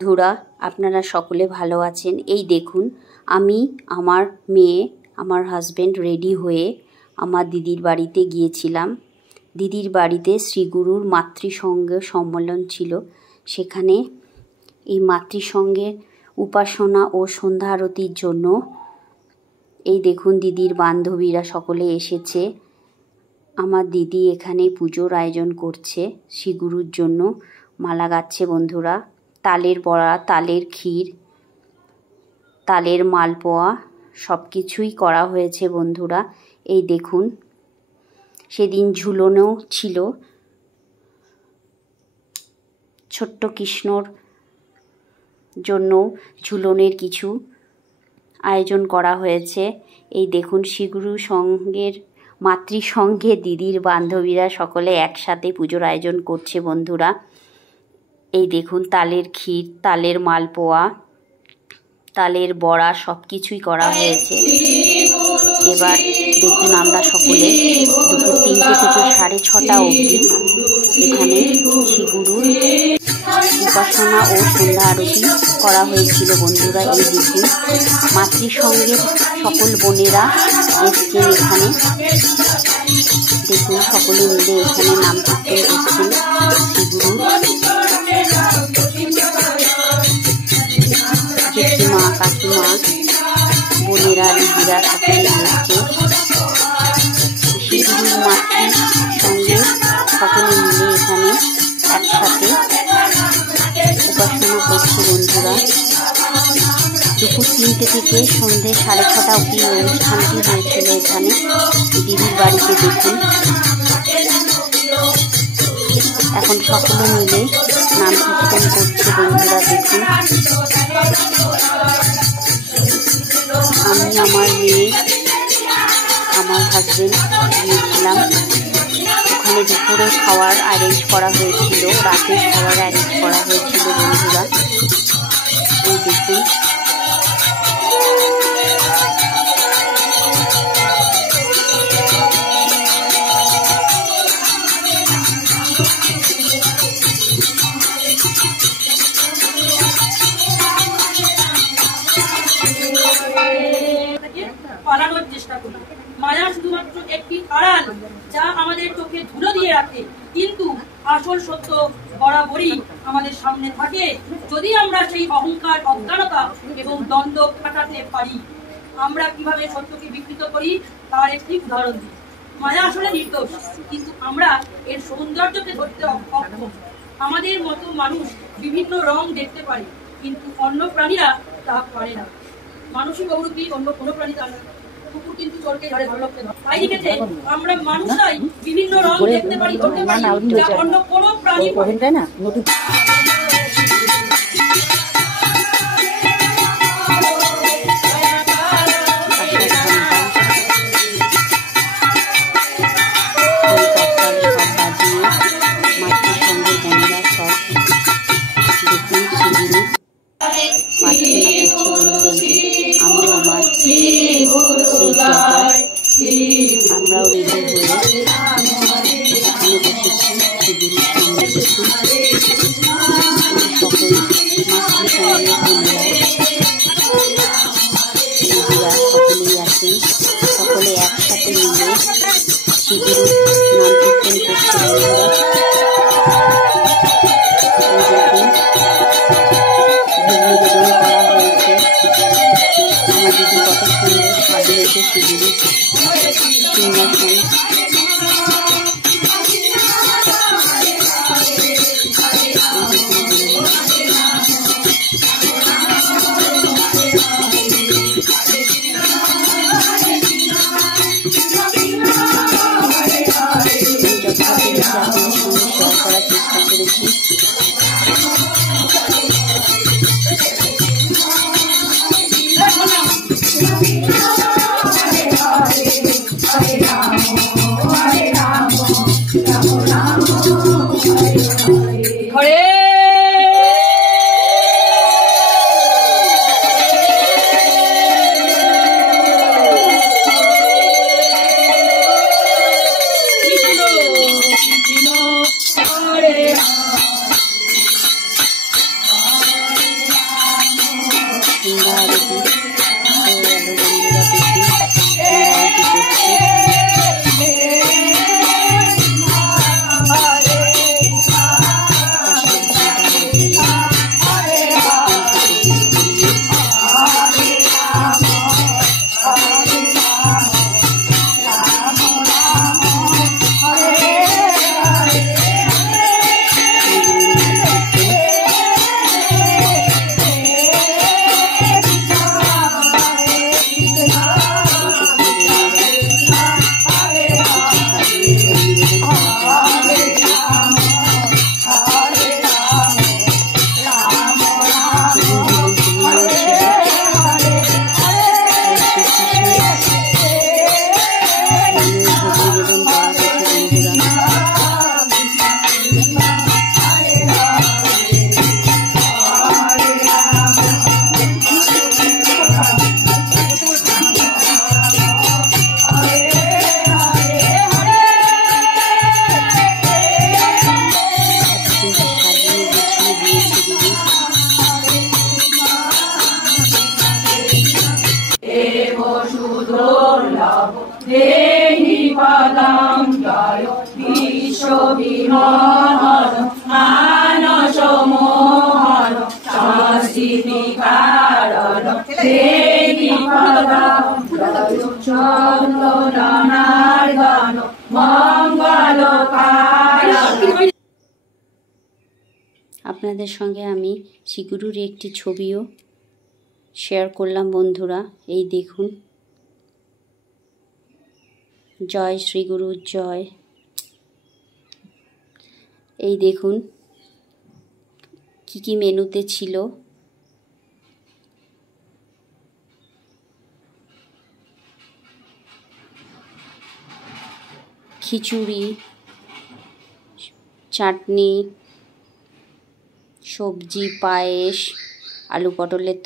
বন্ধুরা, আপনারা সকলে ভালো আছেন। এই দেখুন, আমি আমার মেয়ে আমার হাজব্যান্ড রেডি হয়ে আমার দিদির বাড়িতে গিয়েছিলাম। দিদির বাড়িতে শ্রীগুরুর মাতৃসঙ্গ সম্মেলন ছিল। সেখানে এই মাতৃসঙ্গের উপাসনা ও সন্ধ্যা আরতির জন্য এই দেখুন দিদির বান্ধবীরা সকলে এসেছে। আমার দিদি এখানে পুজোর আয়োজন করছে, শ্রীগুরুর জন্য মালা গাচ্ছে বন্ধুরা। তালের বড়া, তালের ক্ষীর, তালের মালপোয়া সব কিছুই করা হয়েছে বন্ধুরা। এই দেখুন, সেদিন ঝুলনও ছিল, ছোট্ট কৃষ্ণর জন্য ঝুলনের কিছু আয়োজন করা হয়েছে। এই দেখুন, শ্রীগুরু সঙ্গের মাতৃসঙ্গে দিদির বান্ধবীরা সকলে একসাথে পুজোর আয়োজন করছে বন্ধুরা। এই দেখুন, তালের ক্ষীর, তালের মালপোয়া, তালের বড়া সব কিছুই করা হয়েছে। এবার দেখুন, আমরা সকলে দুপুর 3টে থেকে 6:30 অবধি এখানে শ্রীগুরুর উপাসনা ও সন্ধ্যা আরতি করা হয়েছিল বন্ধুরা। এই দেখুন, মাতৃসঙ্গের সকল বোনেরা এসছেন এখানে। দেখুন, সকলে মিলে এখানে নাম করতে এসছেন শ্রীগুরুর। জেঠিমা, কাকিমা, বোনেরা, দিদিরা সকলে এসছে। শ্রীগুরুর মাতৃসঙ্গে সকলে মিলে এখানে একসাথে উপাসনা করছে বন্ধুরা। দুপুর 3টে থেকে সন্ধ্যে 6:30 অবধি অনুষ্ঠানটি হয়েছিল এখানে দিদির বাড়িতে। দেখুন, এখন সকলে মিলে নাম কীর্তন করছে বন্ধুরা। দেখুন, আমি আমার মেয়ে আমার হাজবেন্ড গিয়েছিলাম। ওখানে দুপুরে খাওয়ার অ্যারেঞ্জ করা হয়েছিল, রাতের খাওয়ার অ্যারেঞ্জ করা হয়েছিল বন্ধুরা। এই দেখুন, পালানোর চেষ্টা করি। মায়া শুধুমাত্র একটি আড়াল, যা আমাদের চোখে ধুলো দিয়ে রাখে, কিন্তু আসল সত্য বরাবরই আমাদের সামনে থাকে, যদি আমরা সেই অহংকার, অজ্ঞানতা এবং দ্বন্দ্ব কাটাতে পারি। আমরা কিভাবে সত্যকে বিকৃত করি তার একটি উদাহরণ দিই। মায়া আসলে নির্দোষ, কিন্তু আমরা এর সৌন্দর্যকে ধরতে অক্ষম। আমাদের মতো মানুষ বিভিন্ন রং দেখতে পারে, কিন্তু অন্য প্রাণীরা তা পারে না। মানুষই প্রবৃত্তি, অন্য কোনো প্রাণী তা না। কুকুর কিন্তু চোরকে ধরে, ভালো লোককে ধরে। তাই লিখেছে, আমরা মানুষরাই বিভিন্ন রং দেখতে পারি, ধরতে পারি, যা অন্য কোনো প্রাণী পারে না। আমরাও রেডি হয়ে এখানে বসেছি শ্রীগুরুর সামনে। দেখুন, সকল মাতৃসঙ্গের বোনেরা, দিদিরা সকলেই আছেন। সকলে একসাথে মিলে শ্রীগুরুর নাম কীর্তন করছে বন্ধুরা। এই দেখুন, ভোগ নিবেদন করা হয়েছে। আমার দিদি কত সুন্দর সাজিয়েছে শ্রীগুরুর সিংহাসন। শেয়ার করার চেষ্টা করেছি। সন্ধ্যা আরতি হয়ে গেল বন্ধুরা, দেখুন সন্ধ্যা আরতি করছে। আপনাদের সঙ্গে আমি শ্রীগুরুর একটি ছবিও শেয়ার করলাম বন্ধুরা। এই দেখুন, জয় শ্রীগুরু জয়। এই দেখুন কি মেনুতে ছিল। খিচুড়ি, চাটনি, সবজি, পায়েস, আলু পটলের